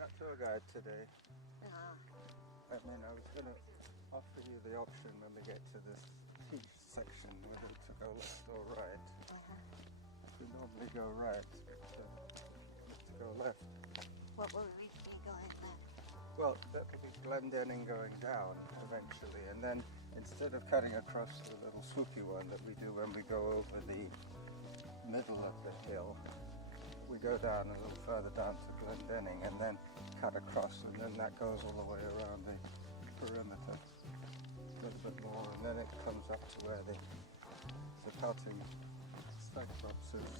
got tour guide today. Uh, I mean, I was going to offer you the option when we get to this T section whether to go left or right. We normally go right, but let's go left. what will we be going then? Well, that will be Glendenning going down eventually, and then instead of cutting across the little swoopy one that we do when we go over the middle of the hill, we go down a little further down to Glendenning and then cut across, and then that goes all the way around the perimeter a little bit more, and then it comes up to where the cutting Cyclops is,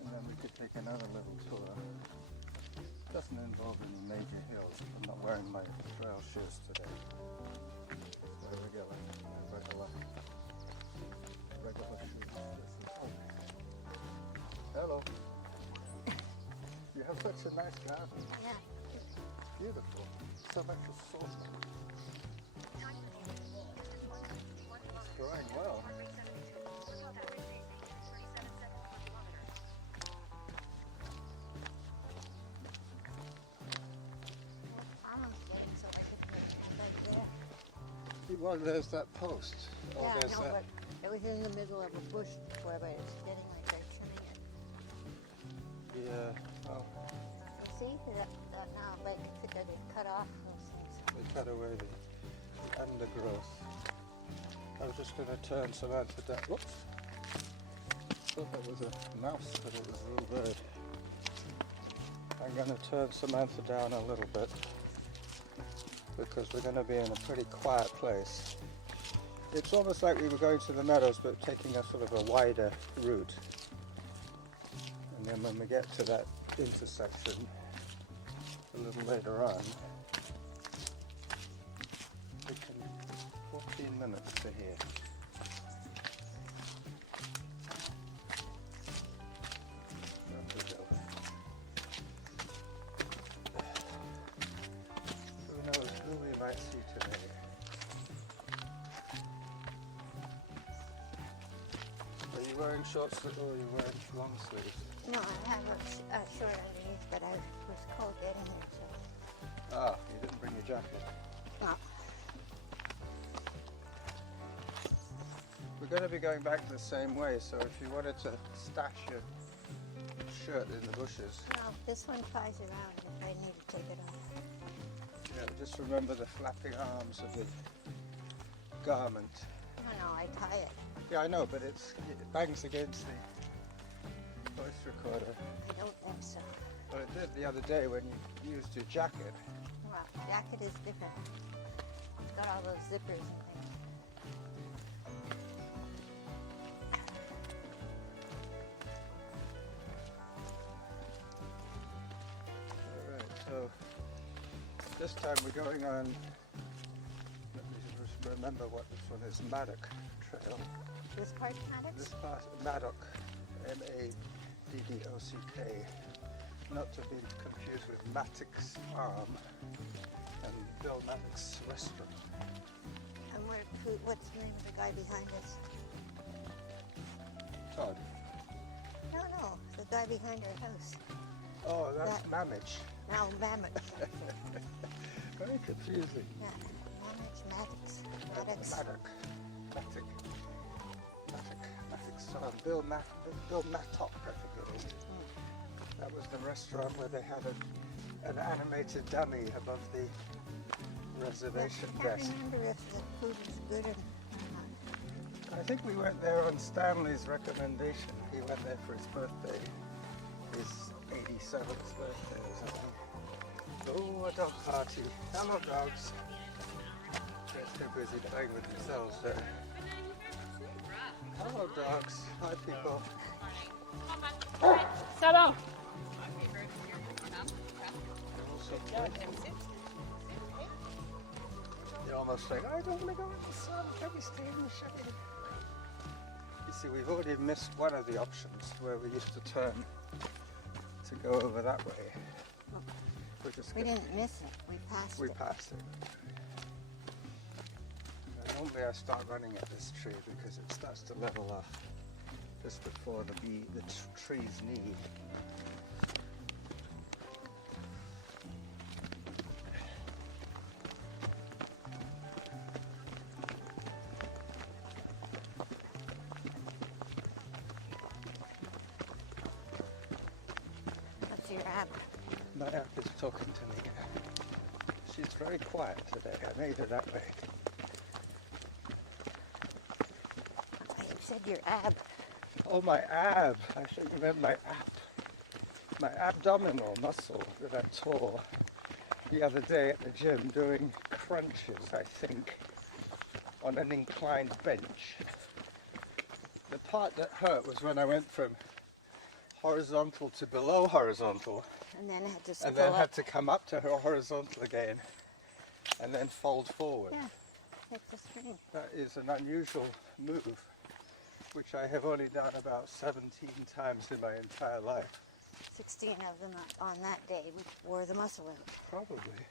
and then we could take another little tour. It doesn't involve any major hills. I'm not wearing my trail shoes today. So we're going regular shoes. Hello. You have such a nice garden. Yeah. Beautiful. So much assortment. It's growing well. I'm getting so I can get right there. Well, there's that post. Oh, Yeah, there's I know, that. but it was in the middle of a bush before, but it's getting like they're trimming it. Yeah. Oh, You see that now, like they cut off those things. they cut away the undergrowth. I was just going to turn Samantha down. Whoops. Thought that was a mouse, but it was a little bird. I'm going to turn Samantha down a little bit because we're going to be in a pretty quiet place. It's almost like we were going to the meadows but taking a sort of a wider route. And then when we get to that intersection a little later on, we can 14 minutes to here. Up we go. Who knows who we might see today. Are you wearing short sleeves or are you wearing long sleeves? No, I have a short underneath, but I was cold getting here, so. Ah, you didn't bring your jacket. No. We're going to be going back the same way, so if you wanted to stash your shirt in the bushes, No, this one flies around if I need to take it off. yeah, just remember the flapping arms of the garment. No, I tie it. Yeah, I know, but it bangs against the voice recorder. I don't think so. Well, it did the other day when you used your jacket. Well, jacket is different. It's got all those zippers and things. All right, so this time we're going on, let me just remember what this one is, Maddock Trail. This part Maddox? This part, Maddock, M-A-D-D-O-C-K, not to be confused with Maddox Farm and Bill Maddox Restaurant. And what's the name of the guy behind us? Todd. No, the guy behind our house. Oh, that's Mamich. No, Mammoth. Very confusing. Yeah, Maddox. Maddock. Bill Mattock, I think it is. That was the restaurant where they had an animated dummy above the reservation I can't desk. remember if the food was good or not. I think we went there on Stanley's recommendation. He went there for his birthday, his 87th birthday or something. Oh, a dog party. Hello, dogs. They're too busy playing with themselves there. Hello, dogs. Hi, people. Salam. You're almost like, I don't want to go in the sun. Let me stay in the shade. You see, we've already missed one of the options where we used to turn to go over that way. We didn't miss it. We passed We it. passed it. Normally I start running at this tree because it starts to level off just before the tree's knee. to your app. My app is talking to me. She's very quiet today. I made her that way. I said your ab. Oh, my ab. I should remember my ab. My abdominal muscle that I tore the other day at the gym doing crunches, I think, on an inclined bench. The part that hurt was when I went from horizontal to below horizontal, And then had to and then pull had up. to come up to horizontal again, and then fold forward. Yeah, it's a spring. That is an unusual move, which I have only done about 17 times in my entire life. 16 of them on that day wore the muscle in. Probably.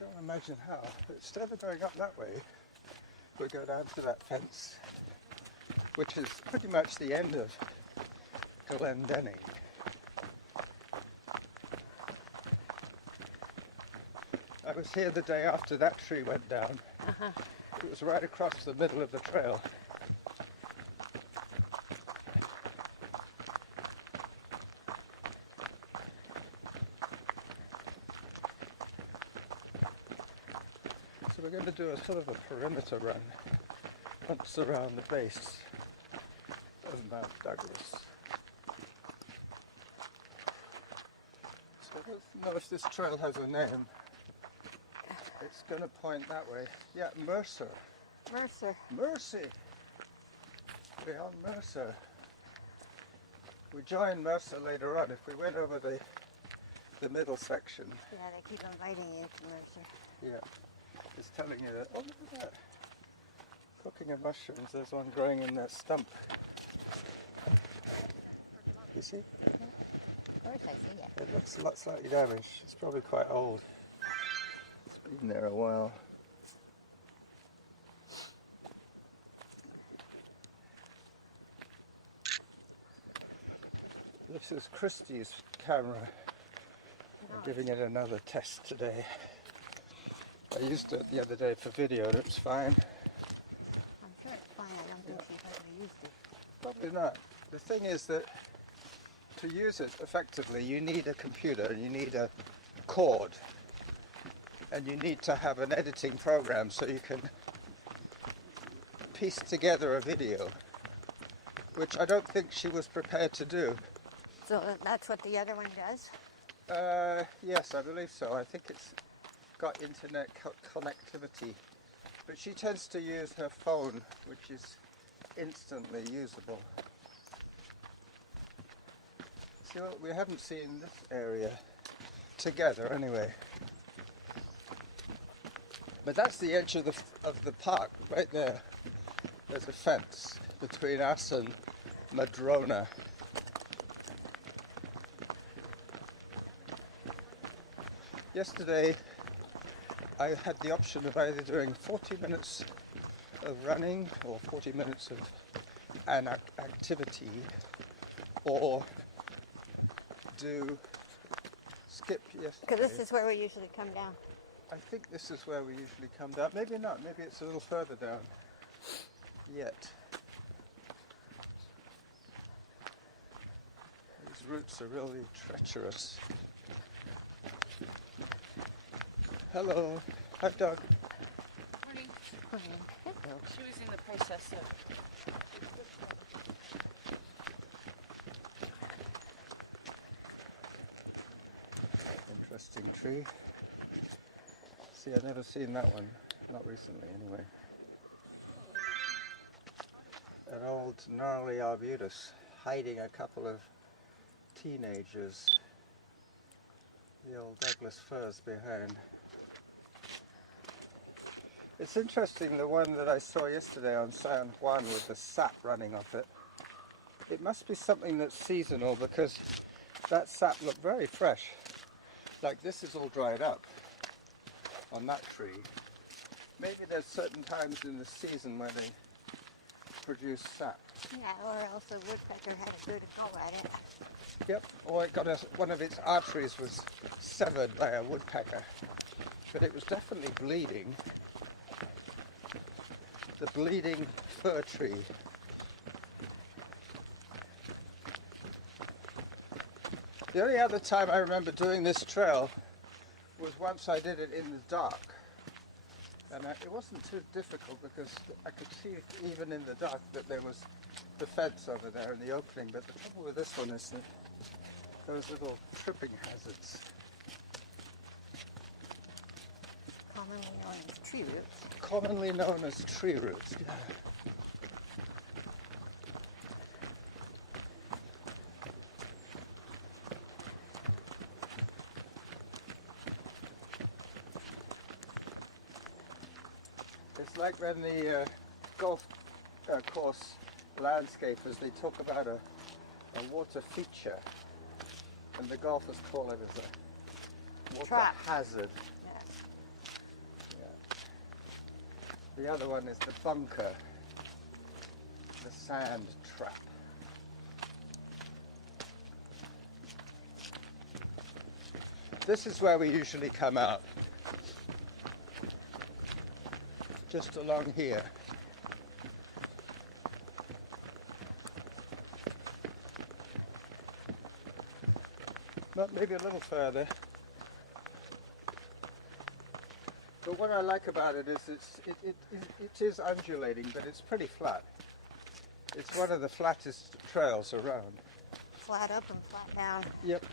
Don't imagine how. But instead of going up that way, we go down to that fence, which is pretty much the end of Glendenning. I was here the day after that tree went down. It was right across the middle of the trail. So we're going to do a sort of a perimeter run once around the base of Mount Douglas. So I don't know if this trail has a name. It's going to point that way. Yeah, Mercer. Mercer. Mercy. We're on Mercer. We join Mercer later on. If we went over the middle section. Yeah, they keep inviting you to Mercer. Yeah. It's telling you that, oh, look at that. Cooking of mushrooms. There's one growing in that stump. You see? Yeah. Of course I see it. It looks a lot slightly damaged. It's probably quite old. It's been there a while. This is Christie's camera. I'm giving it another test today. I used it the other day for video and it was fine. I'm sure it's fine. I don't think she's ever used it. Probably not. The thing is that to use it effectively you need a computer and you need a cord and you need to have an editing program so you can piece together a video, which I don't think she was prepared to do. So that's what the other one does? Yes, I believe so. I think it's got internet connectivity, but she tends to use her phone, which is instantly usable. See, well, we haven't seen this area together anyway. But that's the edge of the park, right there. There's a fence between us and Madrona. Yesterday I had the option of either doing 40 minutes of running or 40 minutes of an activity, or skip yesterday. Because this is where we usually come down. I think this is where we usually come down. Maybe not. Maybe it's a little further down yet. These routes are really treacherous. Hello. Hi, Doug. Morning. Hello. She was in the process of... Interesting tree. See, I've never seen that one. Not recently, anyway. An old gnarly arbutus hiding a couple of teenagers. The old Douglas firs behind. It's interesting, the one that I saw yesterday on San Juan with the sap running off it. It must be something that's seasonal because that sap looked very fresh. Like this is all dried up on that tree. Maybe there's certain times in the season where they produce sap. Yeah, or else the woodpecker had a good go at it. Yep, or it got one of its arteries was severed by a woodpecker. But it was definitely bleeding. The bleeding fir tree. The only other time I remember doing this trail was once I did it in the dark. And it wasn't too difficult because I could see even in the dark that there was the fence over there in the opening. But the trouble with this one is that those little tripping hazards. Commonly known as tree roots. Commonly known as tree roots. Yeah. It's like when the golf course landscapers, they talk about a water feature, and the golfers call it as a water Trap. hazard. Yes. Yeah. The other one is the bunker, the sand trap. This is where we usually come out. Just along here. Not maybe a little further. But what I like about it is it is undulating, but it's pretty flat. It's one of the flattest trails around. Flat up and flat down. Yep.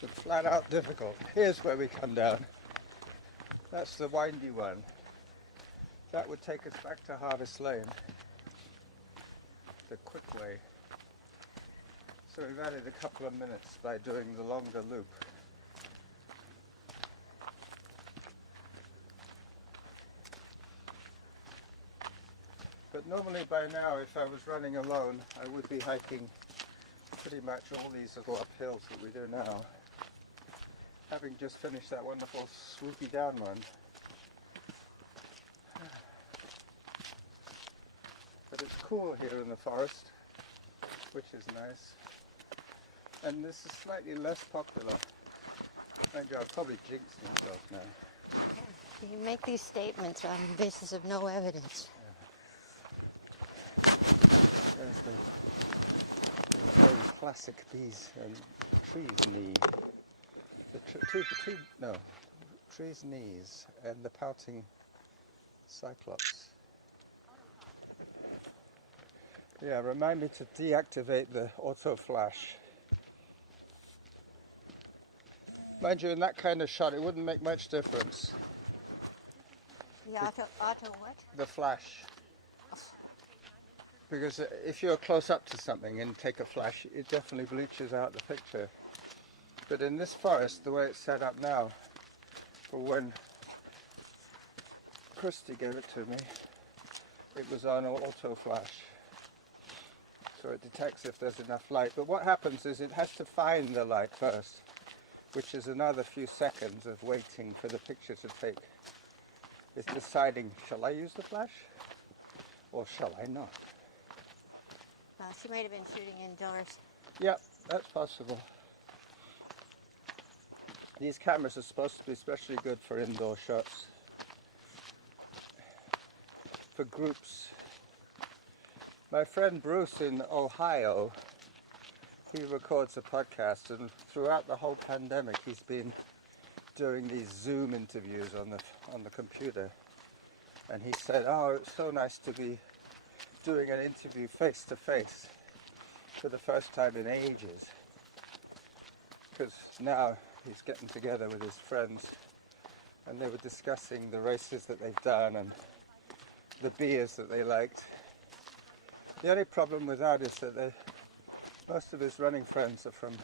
But flat out difficult. Here's where we come down. That's the windy one. That would take us back to Harvest Lane, the quick way. So we've added a couple of minutes by doing the longer loop. But normally by now, if I was running alone, I would be hiking pretty much all these little uphills that we do now. Having just finished that wonderful swoopy down one. But it's cool here in the forest, which is nice. And this is slightly less popular. Mind you, I'll probably jinx myself now. You make these statements on the basis of no evidence. There's the very classic bees and trees knee. Trees knees and the pouting cyclops. Yeah, remind me to deactivate the auto flash. Mind you, in that kind of shot, it wouldn't make much difference. The auto what? The flash. Because if you're close up to something and take a flash, it definitely bleaches out the picture. But in this forest, the way it's set up now, for when Christy gave it to me, it was on auto flash. So it detects if there's enough light. But what happens is it has to find the light first, which is another few seconds of waiting for the picture to take. It's deciding, shall I use the flash or shall I not? She might have been shooting indoors. Yep, that's possible. These cameras are supposed to be especially good for indoor shots. For groups. My friend Bruce in Ohio, he records a podcast, and throughout the whole pandemic he's been doing these Zoom interviews on the computer. And he said, oh, it's so nice to be doing an interview face to face for the first time in ages. Because now he's getting together with his friends and they were discussing the races that they've done and the beers that they liked. The only problem with that is that most of his running friends are from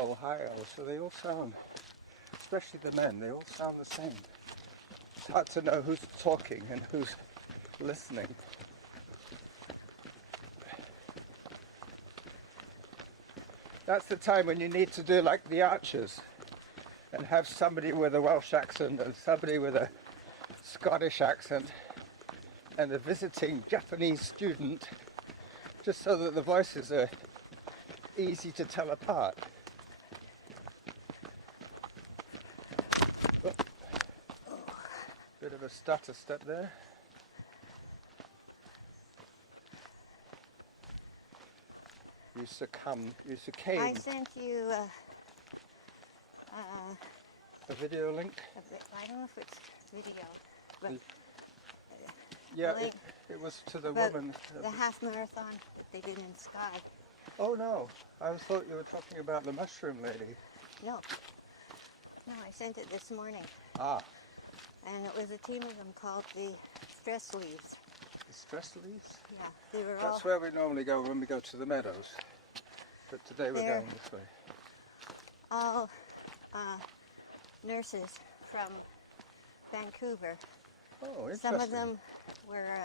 Ohio, so they all sound, especially the men, they all sound the same. It's hard to know who's talking and who's listening. That's the time when you need to do like the Archers and have somebody with a Welsh accent and somebody with a Scottish accent and a visiting Japanese student, just so that the voices are easy to tell apart. Oh. Bit of a stutter step there. You succumbed. You I succumbed. sent you A video link. I don't know if it's video, but Yeah, link it was to the about woman. the half marathon that they did in Skye. Oh no, I thought you were talking about the mushroom lady. No, I sent it this morning, Ah, and it was a team of them called the Stress Leaves. the stress leaves. Yeah, they were That's where we normally go when we go to the meadows. But today we're There. going this way. all nurses from Vancouver. Oh, interesting. Some of them were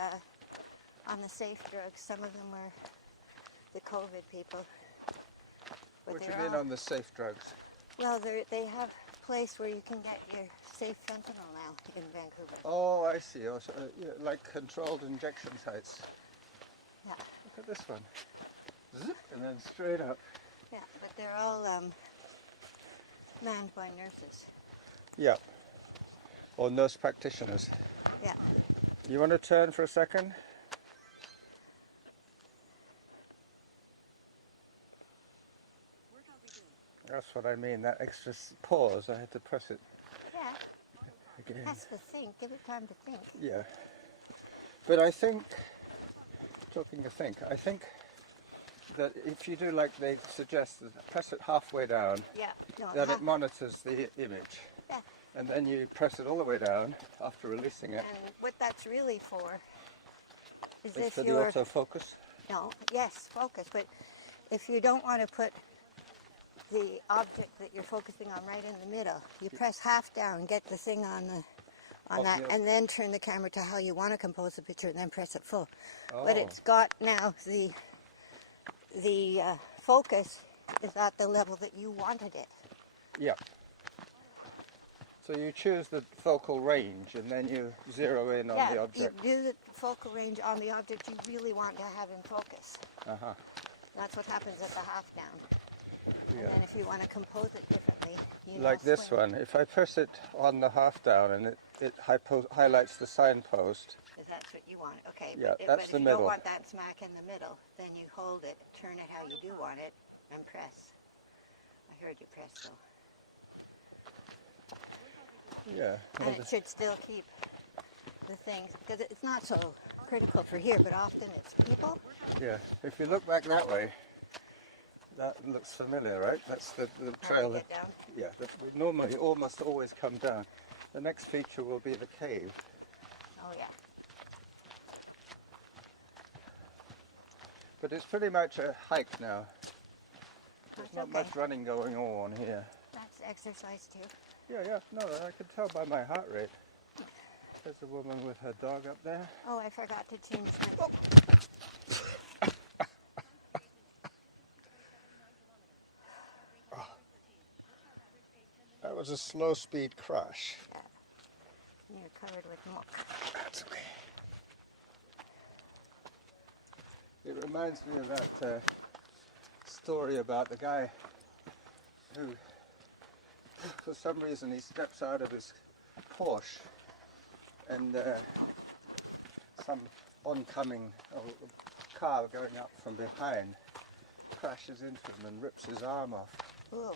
on the safe drugs. Some of them were the COVID people. But What do they're you mean all- on the safe drugs? Well, they have a place where you can get your safe fentanyl now in Vancouver. Oh, I see. Oh, so, yeah, like controlled injection sites. Yeah, Look at this one. Zip, and then straight up. yeah, but they're all manned by nurses. Yeah. Or nurse practitioners. Yeah. You want to turn for a second? That's what I mean, that extra pause, I had to press it Yeah, again. has to think. Give it time to think. Yeah. But I think, I think that if you do like they suggest, press it halfway down, Yeah. No, then it monitors the image. Yeah. And then you press it all the way down after releasing it. And what that's really for is It's if for the you're autofocus. yes, focus. But if you don't want to put the object that you're focusing on right in the middle, you press half down, get the thing on that, yeah. and then turn the camera to how you want to compose the picture, and then press it full. But Oh. it's got now the focus is at the level that you wanted it. Yeah. So you choose the focal range and then you zero in on the Yeah, object. you do the focal range on the object you really want to have in focus. Uh-huh. That's what happens at the half down. And Yeah. then if you want to compose it differently, you Like now this swing. one, if I press it on the half down and it highlights the signpost. If that's what you want. Okay, Yeah, but, that's if the you middle. don't want that smack in the middle, then you hold it, turn it how you do want it, and press. I heard you press though. Yeah. And it should still keep the things, because it's not so critical for here, but often it's people. Yeah. If you look back that way, that looks familiar, right? That's the How trail. you get down. Yeah, that we normally almost always come down. The next feature will be the cave. Oh yeah. But it's pretty much a hike now. There's That's not okay. much running going on here. That's exercise too. Yeah, no, I can tell by my heart rate. There's a woman with her dog up there. Oh, I forgot to change my... That was a slow speed crash. You're covered with muck. That's okay. It reminds me of that story about the guy who, for some reason, he steps out of his Porsche and some oncoming car going up from behind crashes into him and rips his arm off. Ooh,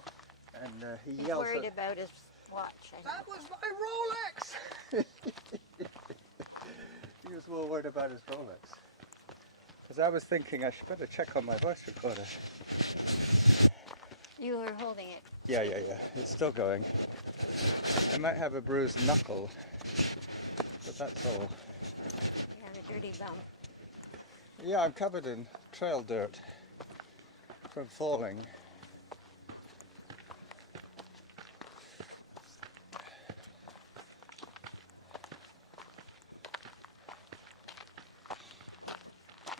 And he he's yells worried at, about his watch. I know. "That was my Rolex!" He was more worried about his Rolex. Because I was thinking I should better check on my voice recorder. You were holding it. Yeah. It's still going. I might have a bruised knuckle, but that's all. You have a dirty bum. Yeah, I'm covered in trail dirt from falling.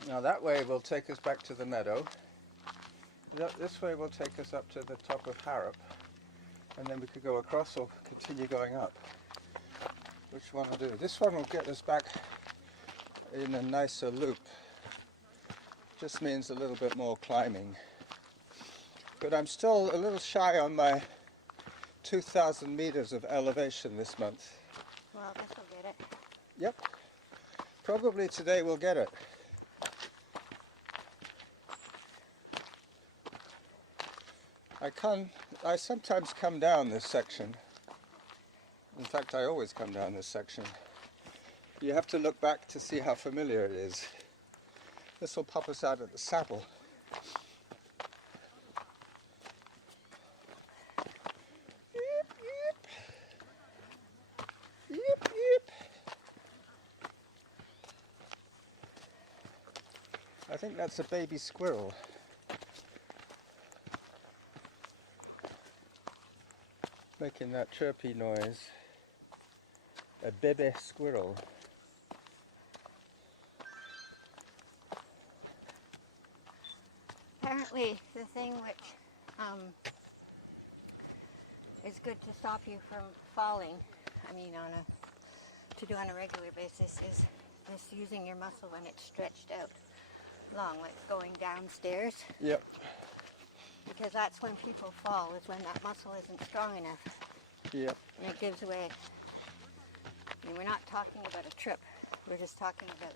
Now that way will take us back to the meadow. This way will take us up to the top of Harrop, and then we could go across or continue going up. Which one will do? This one will get us back in a nicer loop. Just means a little bit more climbing. But I'm still a little shy on my 2,000 meters of elevation this month. Well, this will get it. Yep. Probably today we'll get it. I sometimes come down this section. In fact, I always come down this section. You have to look back to see how familiar it is. This will pop us out at the saddle. Yip, yip. Yip, yip. I think that's a baby squirrel. Making that chirpy noise. A baby squirrel. Apparently, the thing which is good to stop you from falling, to do on a regular basis, is this using your muscle when it's stretched out long, like going downstairs. Yep. Because that's when people fall, is when that muscle isn't strong enough. Yep. And it gives way. And we're not talking about a trip. We're just talking about...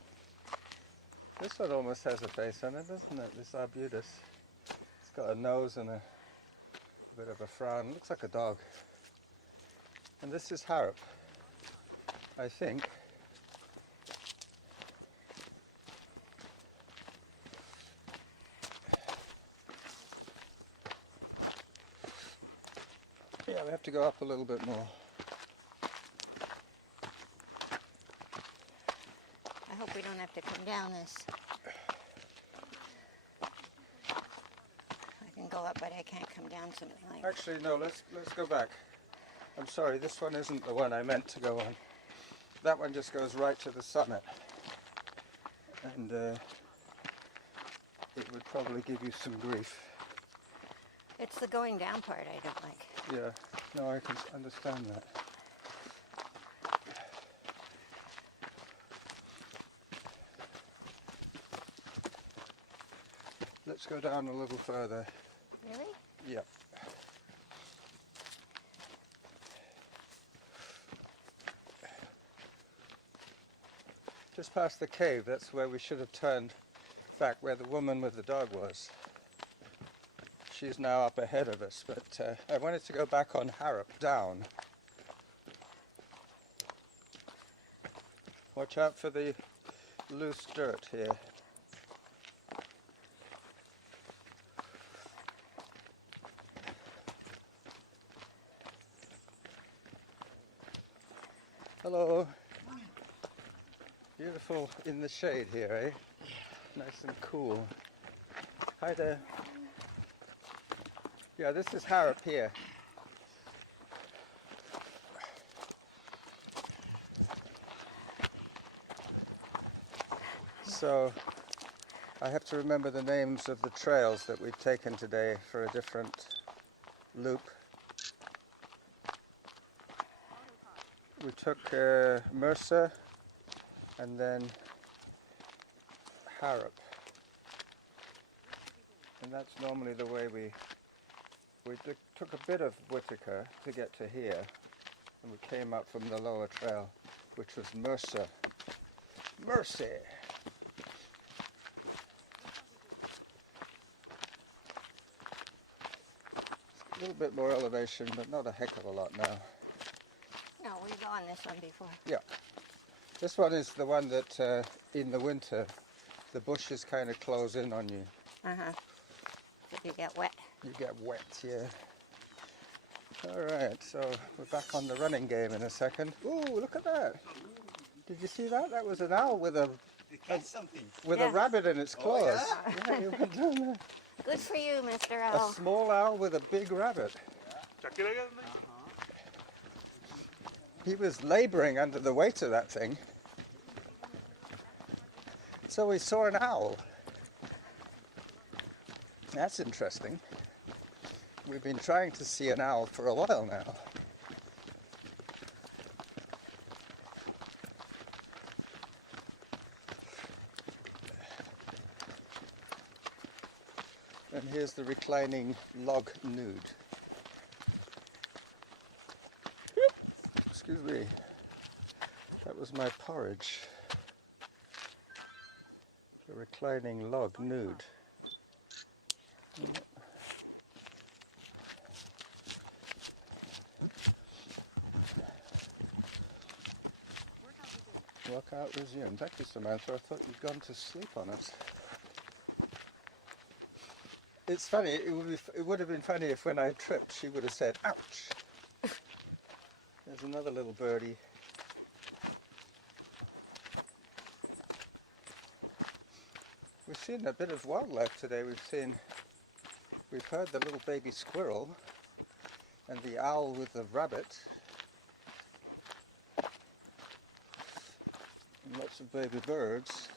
This one almost has a face on it, doesn't it? This arbutus. It's got a nose and a bit of a frown. Looks like a dog. And this is Harrop, I think. Yeah, we have to go up a little bit more. I hope we don't have to come down this. I can go up, but I can't come down something like that. Actually, no, let's go back. I'm sorry, this one isn't the one I meant to go on. That one just goes right to the summit. And it would probably give you some grief. It's the going down part I don't like. Yeah, no, I can understand that. Let's go down a little further. Really? Yep. Just past the cave, that's where we should have turned back, where the woman with the dog was. She's now up ahead of us, but I wanted to go back on Harrop, down. Watch out for the loose dirt here. Hello. Beautiful in the shade here, eh? Nice and cool. Hi there. Yeah, this is Harrop here. So I have to remember the names of the trails that we've taken today for a different loop. We took Mercer and then Harrop. And that's normally the way we took a bit of Whitaker to get to here, and we came up from the lower trail, which was Mercer. Mercy! A little bit more elevation, but not a heck of a lot now. No, we've gone this one before. Yeah. This one is the one that in the winter the bushes kind of close in on you. Uh-huh. If you get wet. You get wet, yeah. Alright, so we're back on the running game in a second. Ooh, look at that. Did you see that? That was an owl with a rabbit in its claws. Oh, yeah? Yeah, you went down there. Good for you, Mr. A Owl. small owl with a big rabbit. He was laboring under the weight of that thing. So we saw an owl. That's interesting. We've been trying to see an owl for a while now. And here's the reclining log nude. Excuse me. That was my porridge. The reclining log nude. Workout resumed. Thank you, Samantha. I thought you'd gone to sleep on us. It's funny, it would have been funny if when I tripped she would have said, ouch! There's another little birdie. We've seen a bit of wildlife today. We've heard the little baby squirrel and the owl with the rabbit. And lots of baby birds.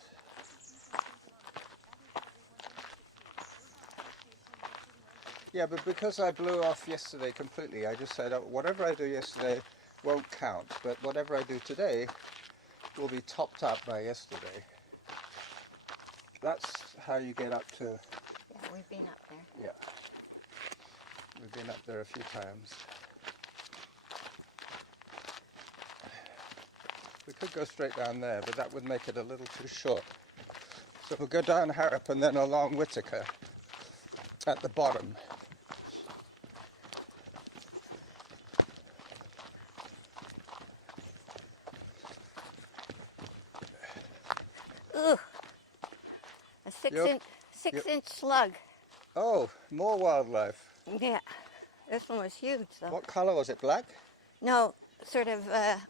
Yeah, but because I blew off yesterday completely, I just said, oh, whatever I do yesterday won't count, but whatever I do today will be topped up by yesterday. That's how you get up to... Yeah, we've been up there. Yeah. We've been up there a few times. We could go straight down there, but that would make it a little too short. So we'll go down Harrop and then along Whitaker at the bottom. Ugh. A six-inch slug. Oh, more wildlife. Yeah. This one was huge, though. What colour was it? Black? No, sort of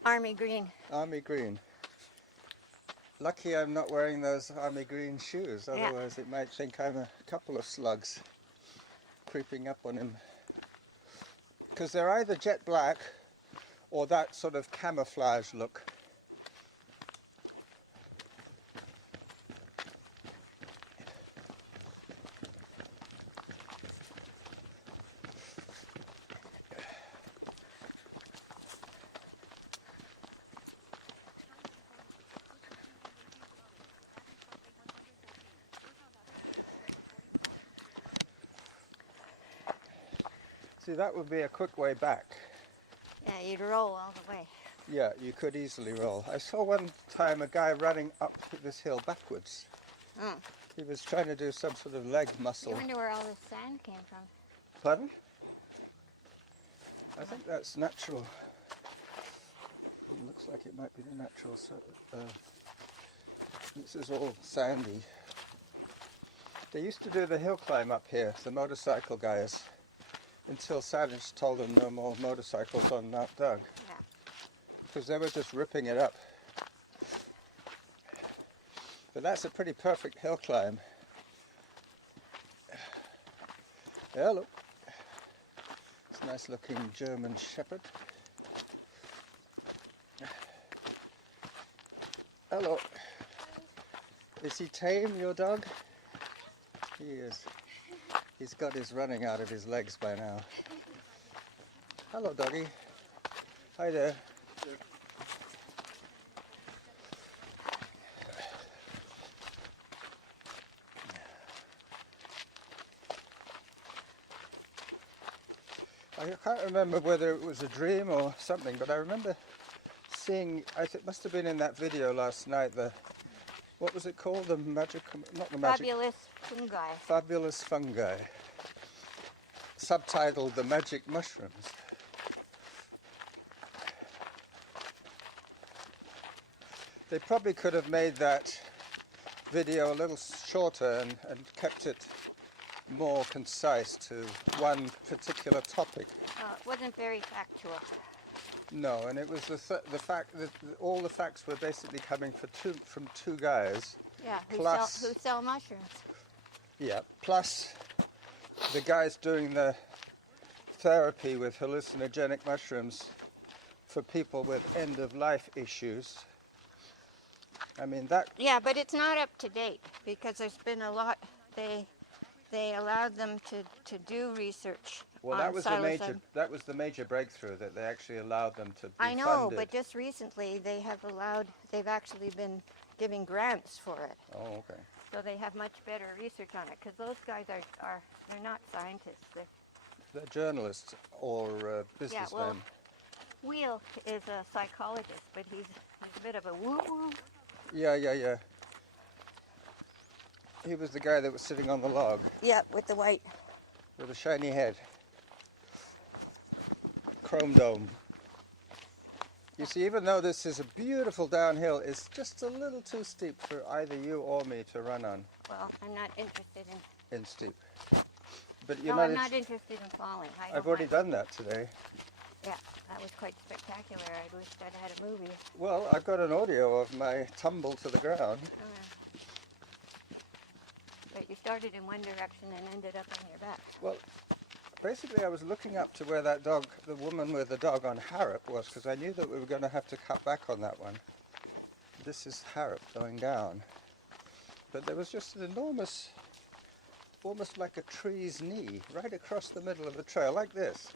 army green. Army green. Lucky I'm not wearing those army green shoes, otherwise it might think I'm a couple of slugs creeping up on him. Because they're either jet black or that sort of camouflage look. See, that would be a quick way back. Yeah, you'd roll all the way. Yeah, you could easily roll. I saw one time a guy running up this hill backwards. Oh. He was trying to do some sort of leg muscle. I wonder where all this sand came from. Pardon? I think that's natural. It looks like it might be the natural. This is all sandy. They used to do the hill climb up here, the motorcycle guys, until Savage told them no more motorcycles on Mount Doug. Yeah. Because they were just ripping it up. But that's a pretty perfect hill climb. Yeah, look. It's a nice looking German Shepherd. Hello. Is he tame, your dog? He is. He's got his running out of his legs by now. Hello, doggy. Hi there. I can't remember whether it was a dream or something, but I remember seeing, it must have been in that video last night, what was it called? The magic, not the magic. Fabulous fungi. Fabulous fungi. Subtitled The Magic Mushrooms. They probably could have made that video a little shorter and kept it more concise to one particular topic. It wasn't very factual. No, and it was the fact that all the facts were basically coming from two guys. Yeah, who sell mushrooms. Yeah, plus the guys doing the therapy with hallucinogenic mushrooms for people with end-of-life issues. I mean that... Yeah, but it's not up to date because there's been a lot... They allowed them to do research. Well, that was the major breakthrough, that they actually allowed them to be I know, funded. but just recently they've actually been giving grants for it. Oh, okay. So they have much better research on it because those guys they're not scientists. They're journalists or businessmen. Yeah, well, Wheel is a psychologist, but he's a bit of a woo-woo. Yeah. He was the guy that was sitting on the log. Yeah, with the white. With a shiny head. Chrome dome. You see, even though this is a beautiful downhill, it's just a little too steep for either you or me to run on Well, I'm not interested in... in steep. But No, I'm not interested in falling. I've already done that today. Yeah, that was quite spectacular. I wish I'd had a movie. Well, I've got an audio of my tumble to the ground. But you started in one direction and ended up on your back. Well, basically I was looking up to where that dog, the woman with the dog on Harrop was, because I knew that we were going to have to cut back on that one. This is Harrop going down. But there was just an enormous, almost like a tree's knee, right across the middle of the trail, like this.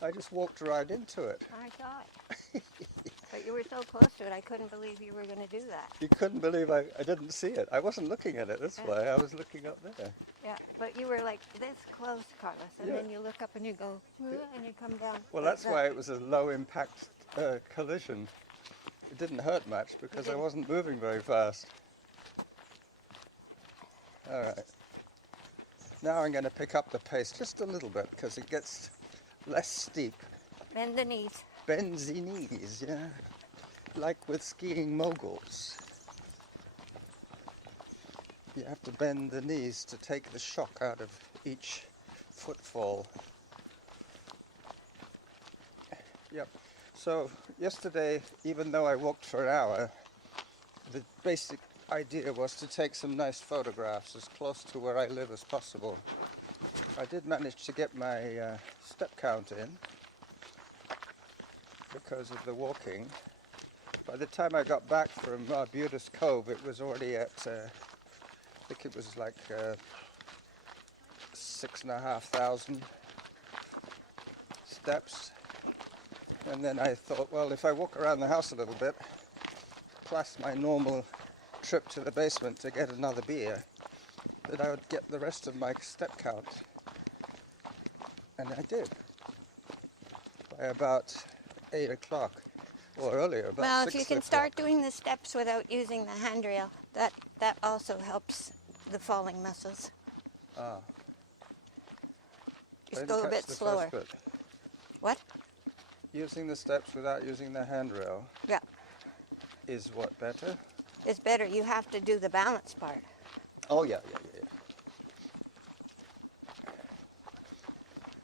I just walked right into it. I saw it. But you were so close to it, I couldn't believe you were going to do that. You couldn't believe I didn't see it. I wasn't looking at it this way. I was looking up there. Yeah, but you were like this close, Carlos, and Yeah. then you look up and you go, and you come down. Well, like that's that. why it was a low impact collision. It didn't hurt much because I wasn't moving very fast. All right. Now I'm going to pick up the pace just a little bit because it gets less steep. Bend the knees. Bends the knees, yeah. Like with skiing moguls. You have to bend the knees to take the shock out of each footfall. Yep. So yesterday, even though I walked for an hour, the basic idea was to take some nice photographs as close to where I live as possible. I did manage to get my step count in because of the walking. By the time I got back from Budas Cove, it was already at, I think it was like 6,500 steps. And then I thought, well, if I walk around the house a little bit, plus my normal trip to the basement to get another beer, that I would get the rest of my step count. And I did. By about 8 o'clock, or earlier, about 6 Well, if you can o'clock. start doing the steps without using the handrail, that also helps the falling muscles. Ah. Just Didn't go a catch bit the slower. first bit. What? Using the steps without using the handrail Yeah, is what, better? it's better. You have to do the balance part. Oh, yeah.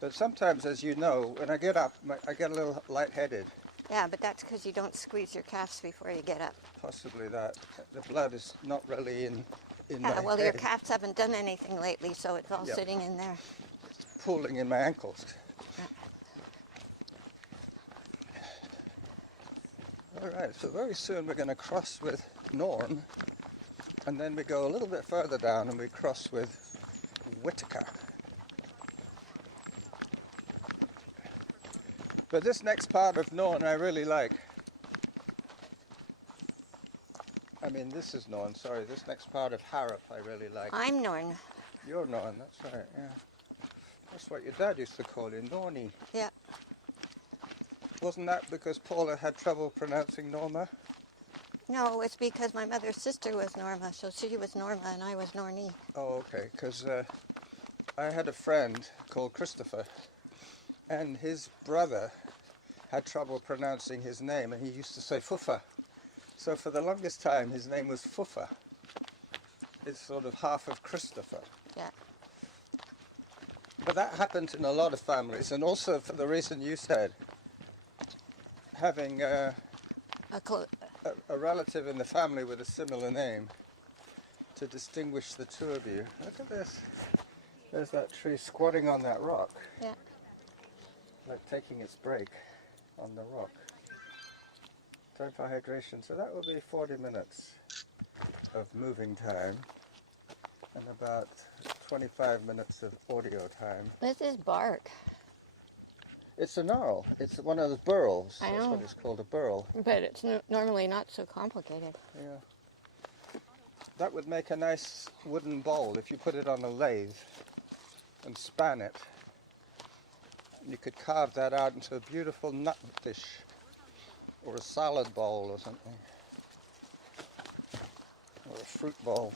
But sometimes, as you know, when I get up, I get a little lightheaded. Yeah, but that's because you don't squeeze your calves before you get up. Possibly that. The blood is not really in my Yeah, well, head. your calves haven't done anything lately, so it's all Yep. sitting in there. It's pulling in my ankles. All right, so very soon we're going to cross with Norm, and then we go a little bit further down and we cross with Whitaker. But this next part of Norn I really like. I mean, this is Norn, sorry. This next part of Harrop I really like. I'm Norn. You're Norn, that's right, yeah. That's what your dad used to call you, Nornie. Yeah. Wasn't that because Paula had trouble pronouncing Norma? No, it's because my mother's sister was Norma, so she was Norma and I was Nornie. Oh, okay, because I had a friend called Christopher, and his brother had trouble pronouncing his name, and he used to say Fuffa. So for the longest time, his name was Fuffa. It's sort of half of Christopher. Yeah. But that happens in a lot of families, and also for the reason you said, having a relative in the family with a similar name to distinguish the two of you. Look at this. There's that tree squatting on that rock. Yeah. Like taking its break on the rock. Time for hydration. So that will be 40 minutes of moving time and about 25 minutes of audio time. This is bark. It's a gnarl. It's one of those burls. I That's know. what it's called, a burl. But it's normally not so complicated. Yeah. That would make a nice wooden bowl if you put it on a lathe and span it. You could carve that out into a beautiful nut dish or a salad bowl or something. Or a fruit bowl.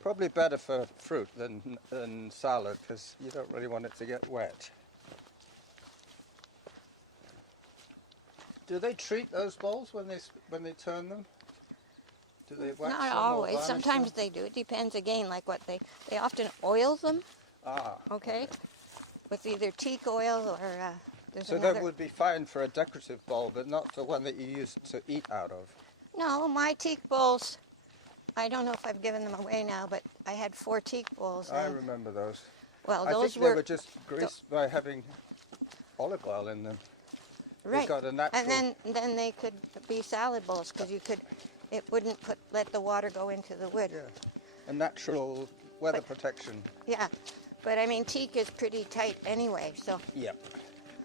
Probably better for fruit than salad because you don't really want it to get wet. Do they treat those bowls when they turn them? Do they wax Not them or always. varnish Sometimes them? they do. It depends again, like what they often oil them. Ah. Okay. With either teak oil or there's So another. that would be fine for a decorative bowl, but not for one that you use to eat out of. No, my teak bowls. I don't know if I've given them away now, but I had 4 teak bowls. I remember those. Well, I those think they were just greased by having olive oil in them. right. They got a natural. And then they could be salad bowls because it wouldn't let the water go into the wood. Yeah, a natural weather protection. Yeah, but I mean teak is pretty tight anyway, so. Yep.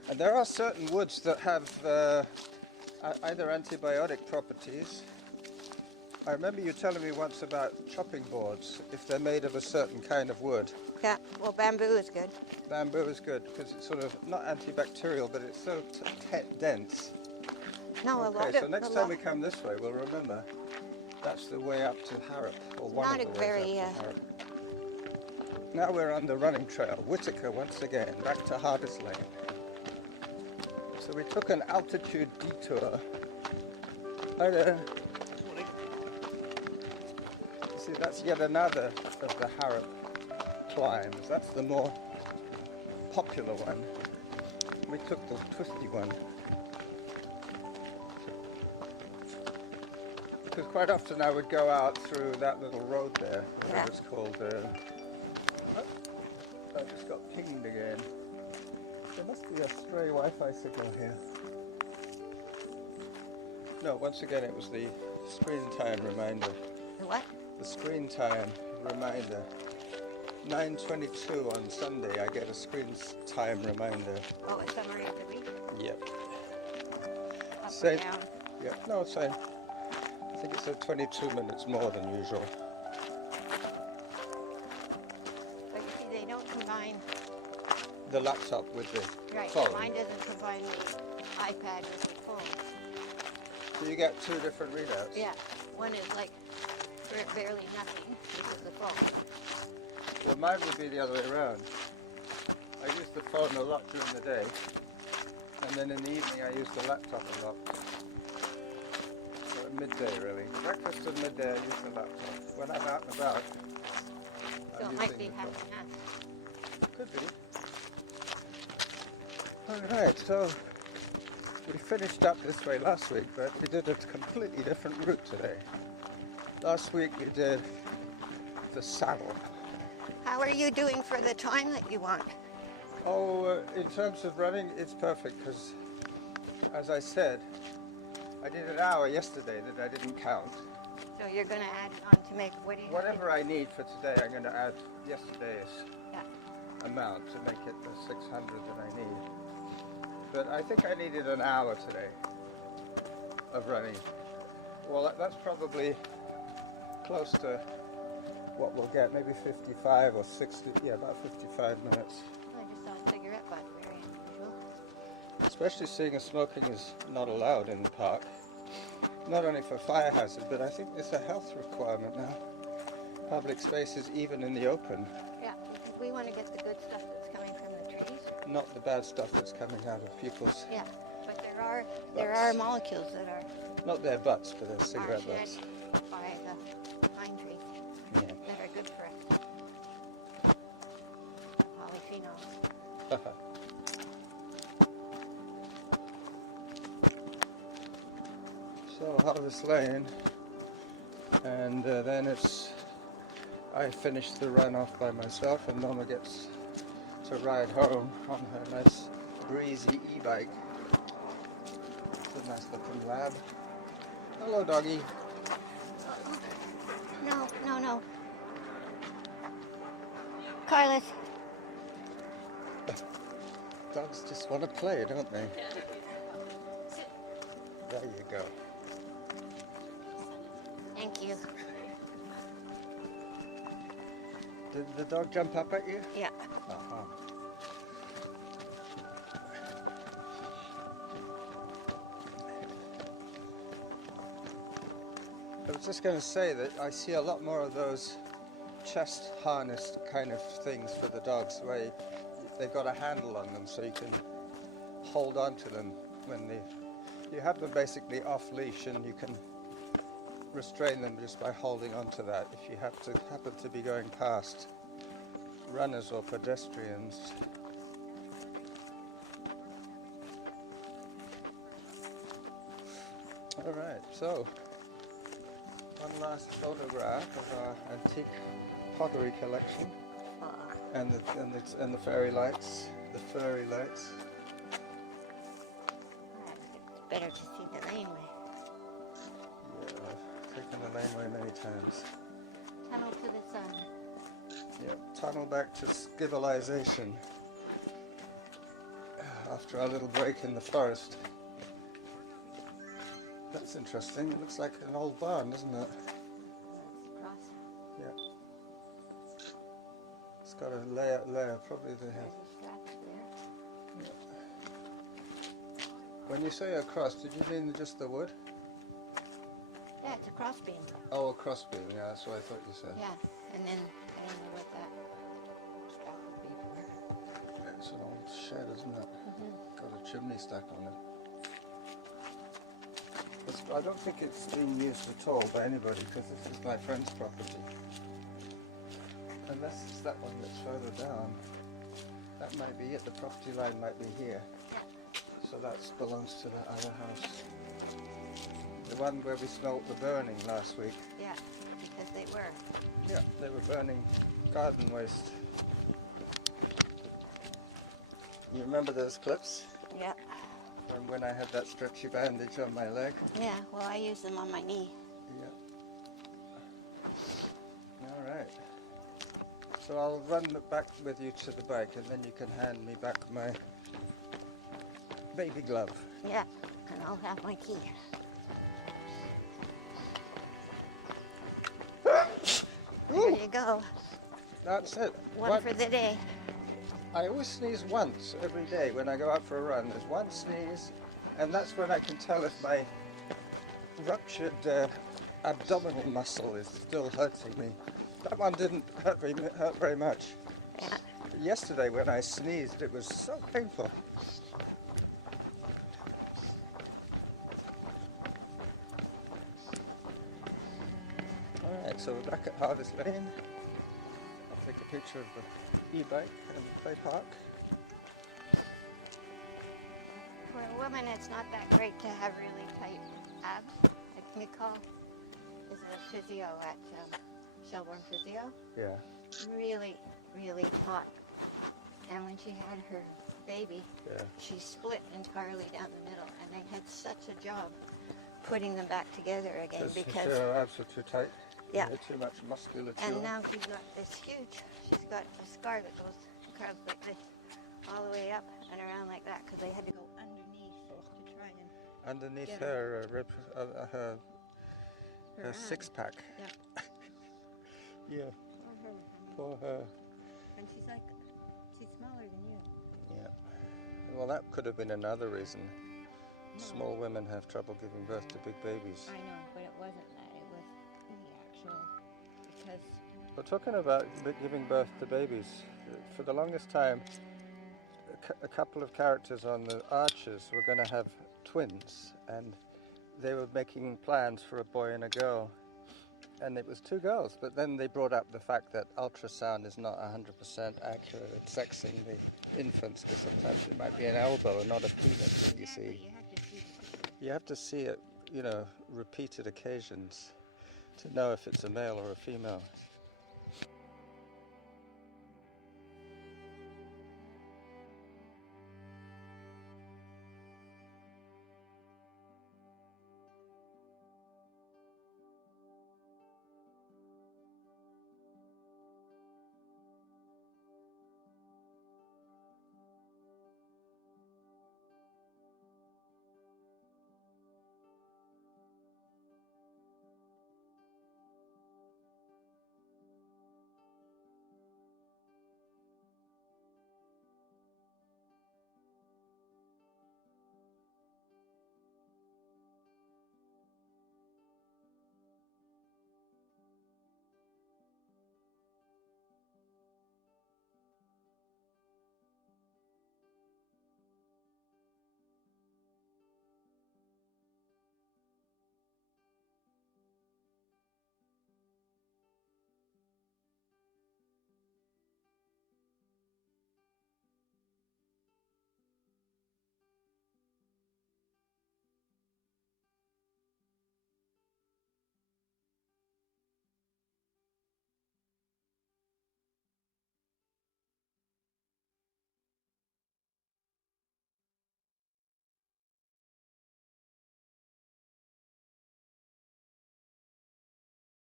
And there are certain woods that have either antibiotic properties. I remember you telling me once about chopping boards, if they're made of a certain kind of wood. Yeah, well, bamboo is good. Bamboo is good because it's sort of not antibacterial, but it's so dense. No, a lot Okay, of. so next time we come this way, we'll remember that's the way up to Harrop, or one Not of a the very, ways up to Harrop. Now we're on the running trail, Whitaker once again, back to Harvest Lane. So we took an altitude detour. Hi there. See, that's yet another of the Harrop climbs. That's the more popular one. We took the twisty one. Because quite often I would go out through that little road there, whatever it's called. I just got pinged again. There must be a stray Wi-Fi signal here. No, once again it was the screen time reminder. The what? The screen time reminder. 9:22 on Sunday I get a screen time reminder. Oh, a summary of the week? Yep. Up Say- or down? Yep. No, it's fine. I think it said 22 minutes more than usual. But you see, they don't combine. The laptop with the Right, phone. mine doesn't combine the iPad with the phone. So you get 2 different readouts. Yeah, one is like barely nothing, which is the phone. Well, mine would be the other way around. I use the phone a lot during the day, and then in the evening I use the laptop a lot. So at midday, really. Breakfast and midday I use the laptop. When I'm out and about, So I'm it might using be the half phone. and half. Could be. Alright, so we finished up this way last week, but we did a completely different route today. Last week we did the saddle. How are you doing for the time that you want? Oh, in terms of running, it's perfect because, as I said, I did an hour yesterday that I didn't count. So you're going to add on to make, what do you Whatever I need for today, I'm going to add yesterday's Yeah. amount to make it the 600 that I need. But I think I needed an hour today of running. Well, that's probably close to what we'll get, maybe 55 or 60, yeah, about 55 minutes. I just saw a cigarette butt, very unusual. Especially seeing as smoking is not allowed in the park. Not only for fire hazard, but I think it's a health requirement now. Public spaces, even in the open, Yeah, because we want to get the good stuff that's coming from the trees. not the bad stuff that's coming out of people's, Yeah, but there are molecules that are not their butts, but their cigarette shed butts. by the pine tree Yeah. that are good for us. Polyphenols. So Harvest Lane, and then I finish the run off by myself, and Norma gets to ride home on her nice breezy e-bike. It's a nice looking lab. Hello, doggy. No. Carlos. Dogs just want to play, don't they? There you go. Thank you. Did the dog jump up at you? Yeah. Uh-huh. I was just going to say that I see a lot more of those chest harness kind of things for the dogs where they've got a handle on them so you can hold on to them when You have them basically off leash, and you can restrain them just by holding onto that if you happen to be going past runners or pedestrians. Alright, so one last photograph of our antique pottery collection and the fairy lights, It's better to see the laneway. Yeah, I've taken the laneway many times. Tunnel to the sun. Yeah, tunnel back to civilization after our little break in the forest. That's interesting. It looks like an old barn, doesn't it? Cross. Yeah. It's got a layer. Probably they There's have. a scratch there. When you say a cross, did you mean just the wood? Yeah, it's a cross beam. Oh, a crossbeam. Yeah, that's what I thought you said. Yeah, and then I don't know what that strap would be for. It's an old shed, isn't it? Got a chimney stack on it. I don't think it's being used at all by anybody because this is my friend's property. Unless it's that one that's further down. That might be it. The property line might be here. Yeah. So that belongs to the other house. The one where we smelt the burning last week. Yeah, because they were. Yeah, they were burning garden waste. You remember those clips? Yeah. From when I had that stretchy bandage on my leg? Yeah, well, I use them on my knee. Yeah. All right. So I'll run back with you to the bike, and then you can hand me back my baby glove. Yeah, and I'll have my key. There you go. That's it. One for the day. I always sneeze once every day when I go out for a run. There's one sneeze, and that's when I can tell if my ruptured abdominal muscle is still hurting me. That one didn't hurt very much. Yeah. Yesterday when I sneezed, it was so painful. Alright, so we're back at Harvest Lane. I'll take a picture of the e-bike and the play park. For a woman, it's not that great to have really tight abs. Like Nicole is a physio at Shelbourne Physio. Yeah. Really, really hot. And when she had her baby, Yeah. she split entirely down the middle, and they had such a job putting them back together again because. Her abs are too tight. Yeah. They're too much musculature. And now she's got this huge. She's got a scar that goes across like this, all the way up and around like that, because they had to go underneath to try and. Underneath Yeah. her her arm. six-pack. Yeah. Yeah. For her. I mean, For her. and she's smaller than you. Yeah. Well, that could have been another reason. No. Small women have trouble giving birth to big babies. I know, but it wasn't that. It was the actual because. We're talking about giving birth to babies. For the longest time, a couple of characters on the Archers were going to have twins, and they were making plans for a boy and a girl. And it was two girls, but then they brought up the fact that ultrasound is not 100% accurate at sexing the infants, because sometimes it might be an elbow and not a penis that you see. You have to see the picture. You have to see it, repeated occasions to know if it's a male or a female.